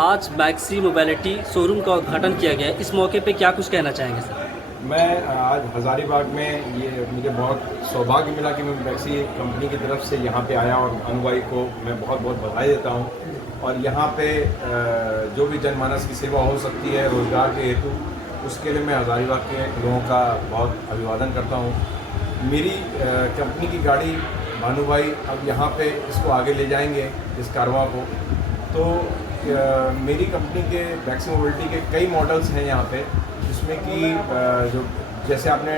आज बैक्सी mobility showroom का उद्घाटन किया गया है, इस मौके पे क्या कुछ कहना चाहेंगे सर? मैं आज हज़ारीबाग में ये मुझे बहुत सौभाग्य मिला कि मैं बैक्सी कंपनी की तरफ से यहाँ पे आया और अनुभाई को मैं बहुत बहुत बधाई देता हूँ। और यहाँ पे जो भी जनमानस की सेवा हो सकती है रोज़गार के हेतु, उसके लिए मैं हज़ारीबाग के लोगों का बहुत अभिवादन करता हूँ। मेरी कंपनी की गाड़ी भानु भाई अब यहाँ पे इसको आगे ले जाएंगे, इस कारवां को। तो मेरी कंपनी के बैक्सी मोबिलिटी के कई मॉडल्स हैं यहाँ पे, जिसमें कि जो जैसे आपने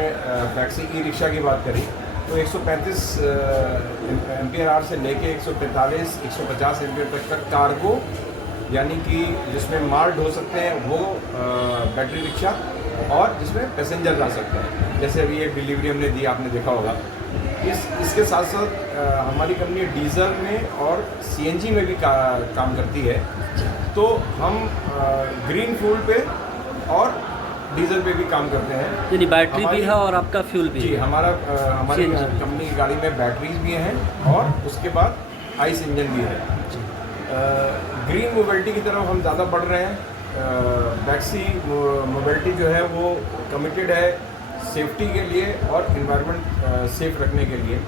बैक्सी ई रिक्शा की बात करी, तो 135 एम्पियर आवर से लेके 145 150 एम्पियर तक का कार्गो, यानी कि जिसमें माल ढो सकते हैं वो बैटरी रिक्शा, और जिसमें पैसेंजर जा सकते हैं। जैसे अभी एक डिलीवरी हमने दी, आपने देखा होगा। इसके साथ साथ हमारी कंपनी डीजल में और सीएनजी में भी काम करती है। तो हम ग्रीन फ्यूल पे और डीजल पे भी काम करते हैं, यानी बैटरी भी है और आपका फ्यूल भी जी है। हमारी कंपनी की गाड़ी में बैटरीज भी हैं और उसके बाद आइस इंजन भी है। ग्रीन मोबिलिटी की तरफ हम ज़्यादा बढ़ रहे हैं। बैक्सी मोबिलिटी जो है वो कमिटेड है सेफ्टी के लिए और इन्वायरमेंट सेफ रखने के लिए।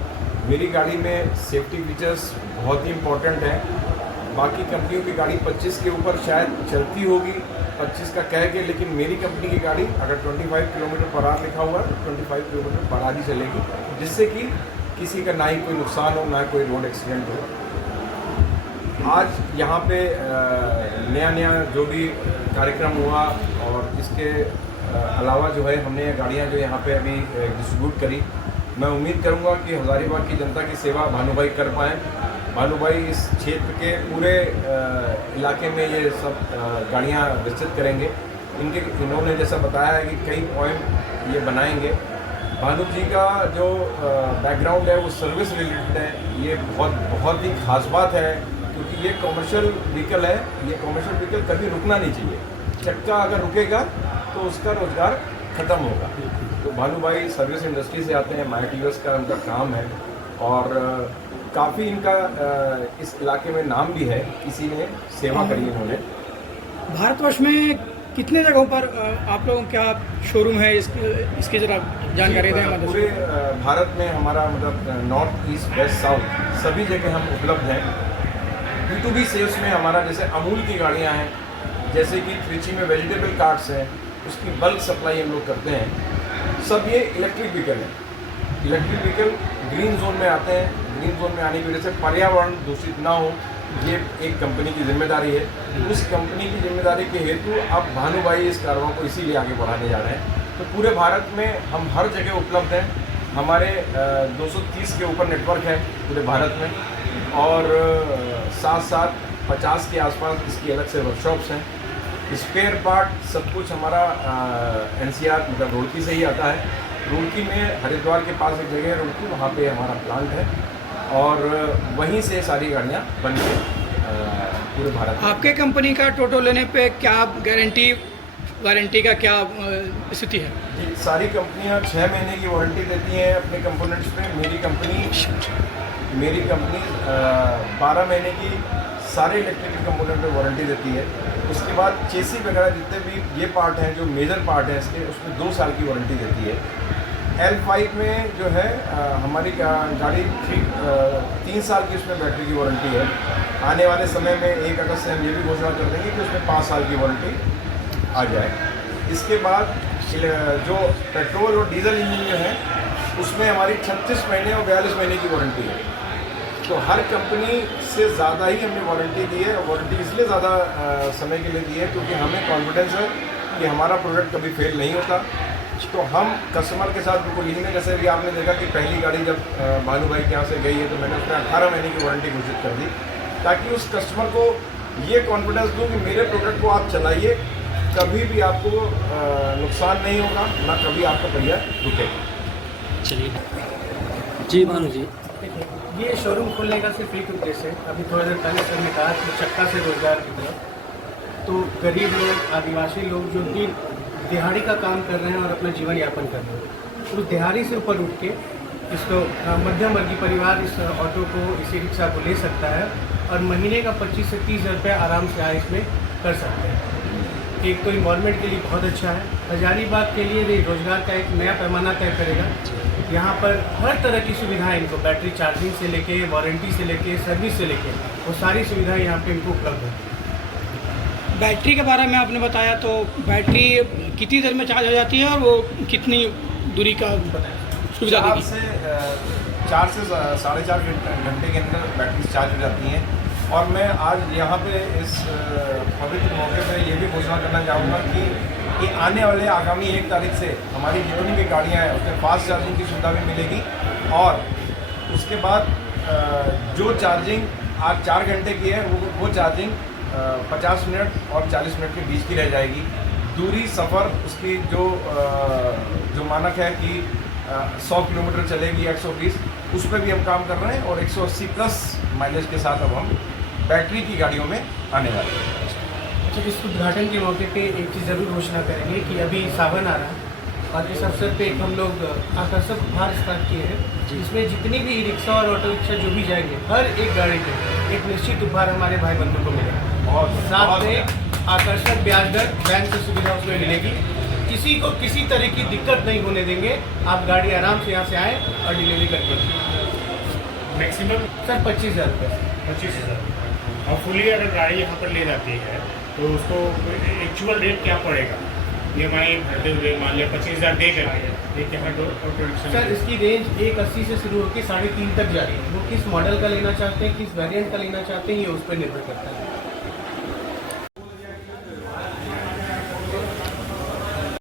मेरी गाड़ी में सेफ्टी फीचर्स बहुत ही इम्पोर्टेंट हैं। बाकी कंपनियों की गाड़ी 25 के ऊपर शायद चलती होगी, 25 का कह के, लेकिन मेरी कंपनी की गाड़ी अगर 25 किलोमीटर पर आवर लिखा हुआ है तो 25 किलोमीटर पर आवर ही चलेगी, जिससे कि किसी का ना ही कोई नुकसान हो, ना कोई रोड एक्सीडेंट हो। आज यहाँ पे नया जो भी कार्यक्रम हुआ, और इसके अलावा जो है हमने गाड़ियाँ जो यहाँ पे अभी डिस्ट्रीब्यूट करी, मैं उम्मीद करूँगा कि हज़ारीबाग की जनता की सेवा भानु भाई कर पाएँ। भानु भाई इस क्षेत्र के पूरे इलाके में ये सब गाड़ियाँ विकसित करेंगे। इन्होंने जैसा बताया है कि कई पॉइंट ये बनाएंगे। भानु जी का जो बैकग्राउंड है वो सर्विस रिलेटेड है। ये बहुत ही खास बात है, क्योंकि ये कमर्शियल व्हीकल है। ये कमर्शियल व्हीकल कभी रुकना नहीं चाहिए। चक्का अगर रुकेगा तो उसका रोज़गार ख़त्म होगा। तो भानु भाई सर्विस इंडस्ट्री से आते हैं, माइटीवर्स का उनका काम है, और काफ़ी इनका इस इलाके में नाम भी है, इसी ने सेवा करी इन्होंने। भारतवर्ष में कितने जगहों पर आप लोगों का शोरूम है, इसकी जरा जानकारी दें हमारे। पूरे भारत में हमारा मतलब नॉर्थ ईस्ट वेस्ट साउथ सभी जगह हम उपलब्ध हैं। B2B सेल्स में हमारा जैसे अमूल की गाड़ियाँ हैं, जैसे कि त्रिची में वेजिटेबल कार्ट्स हैं, उसकी बल्क सप्लाई हम लोग करते हैं। सब ये इलेक्ट्रिक व्हीकल है। इलेक्ट्रिक व्हीकल ग्रीन जोन में आते हैं। ग्रीन जोन में आने की वजह से पर्यावरण दूषित ना हो, ये एक कंपनी की जिम्मेदारी है। उस कंपनी की जिम्मेदारी के हेतु अब भानु भाई इस कारवां को इसीलिए आगे बढ़ाने जा रहे हैं। तो पूरे भारत में हम हर जगह उपलब्ध हैं। हमारे 230 के ऊपर नेटवर्क है पूरे भारत में, और साथ 50 के आसपास इसकी अलग से वर्कशॉप्स हैं। स्पेयर पार्ट सब कुछ हमारा NCR मतलब रुड़की से ही आता है। रुड़की में हरिद्वार के पास एक जगह है रुड़की, वहाँ पे हमारा प्लांट है, और वहीं से सारी गाड़ियाँ बन के पूरे भारत में। आपके कंपनी का टोटो लेने पे क्या गारंटी वारंटी का क्या स्थिति है? जी, सारी कंपनियाँ 6 महीने की वारंटी देती हैं अपने कंपोनेंट्स पे। मेरी कंपनी 12 महीने की सारे इलेक्ट्रिकल कंपोनेंट पे वारंटी देती है। उसके बाद चेसी वगैरह जितने भी ये पार्ट हैं, जो मेजर पार्ट हैं इसके, उसमें 2 साल की वारंटी देती है। L5 में जो है हमारी गाड़ी 3 साल की उसमें बैटरी की वारंटी है। आने वाले समय में 1 अगस्त से हम ये भी घोषणा कर देंगे कि उसमें 5 साल की वारंटी आ जाए। इसके बाद जो पेट्रोल और डीजल इंजन जो है उसमें हमारी 36 महीने और 42 महीने की वारंटी है। तो हर कंपनी से ज़्यादा ही हमने वारंटी दी है। वारंटी इसलिए ज़्यादा समय के लिए दी है क्योंकि हमें कॉन्फिडेंस है कि हमारा प्रोडक्ट कभी फेल नहीं होता। तो हम कस्टमर के साथ बिल्कुल लिंक में, जैसे अभी आपने देखा कि पहली गाड़ी जब भानु भाई के यहाँ से गई है तो मैंने उसमें 18 महीने की वारंटी घोषित कर दी, ताकि उस कस्टमर को ये कॉन्फिडेंस दूँ कि मेरे प्रोडक्ट को आप चलाइए, कभी भी आपको नुकसान नहीं होगा, ना कभी आपका पहिया रुकेगा। चलिए जी भानु जी, ये शोरूम खोलने का सिर्फ एक उद्देश्य है। अभी थोड़ा देर पहले सर ने कहा कि चक्का से रोजगार की तरफ, तो गरीब लोग, आदिवासी लोग जो दिन दिहाड़ी का काम कर रहे हैं और अपना जीवन यापन कर रहे हैं, उस दिहाड़ी से ऊपर उठ के इसको मध्यम वर्गीय परिवार इस ऑटो को, इसी रिक्शा को ले सकता है और महीने का 25 से 30 हज़ार रुपये आराम से आए इसमें कर सकते हैं। एक तो इन्वायरमेंट के लिए बहुत अच्छा है, हजारीबाग के लिए ये रोजगार का एक नया पैमाना तय करेगा। यहाँ पर हर तरह की सुविधाएं इनको बैटरी चार्जिंग से लेके, वारंटी से लेके, सर्विस से लेके, वो सारी सुविधाएं यहाँ पे इनको उपलब्ध है। बैटरी के बारे में आपने बताया, तो बैटरी कितनी देर में चार्ज हो जाती है और वो कितनी दूरी का सुविधा देगी? 4 से 4.5 घंटे के अंदर बैटरी चार्ज हो जाती हैं। और मैं आज यहाँ पे इस पवित्र मौके पे ये भी घोषणा करना चाहूँगा कि आने वाले आगामी 1 तारीख से हमारी जितनी भी गाड़ियाँ हैं उसमें फास्ट चार्जिंग की सुविधा भी मिलेगी। और उसके बाद जो चार्जिंग आज 4 घंटे की है वो चार्जिंग 50 मिनट और 40 मिनट के बीच की रह जाएगी। दूरी सफ़र उसकी जो मानक है कि 100 किलोमीटर चलेगी 120, उस पर भी हम काम कर रहे हैं। और 180 प्लस माइलेज के साथ अब हम बैटरी की गाड़ियों में आने वाले हैं। अच्छा, इस उद्घाटन के मौके पे एक चीज़ ज़रूर घोषणा करेंगे कि अभी सावन आ रहा है और इस अवसर पे हम लोग आकर्षक उपहार स्टार्ट किए हैं, जिसमें जितनी भी ई रिक्शा और ऑटो रिक्शा जो भी जाएंगे, हर एक गाड़ी पे एक निश्चित उपहार हमारे भाई बंधु को मिलेगा। और साथ में आकर्षक ब्याज दर, बैंक से सुविधा उसमें मिलेगी। किसी को किसी तरह की दिक्कत नहीं होने देंगे। आप गाड़ी आराम से यहाँ से आएँ और डिलीवरी करके मैक्सिमम सर 25,000 रुपये। 25,000 और फुली अगर गाड़ी यहाँ पर ले जाती है तो उसको एक्चुअल रेट क्या पड़ेगा? EMI भरते हुए मान लिया 25,000 दे करके एक यहाँ ऑटो रिक्शा। सर इसकी रेंज 180 से शुरू होकर 3.5 तक जा रही है। वो किस मॉडल का लेना चाहते हैं, किस वेरिएंट का लेना चाहते हैं, ये उस पर निर्भर करता है।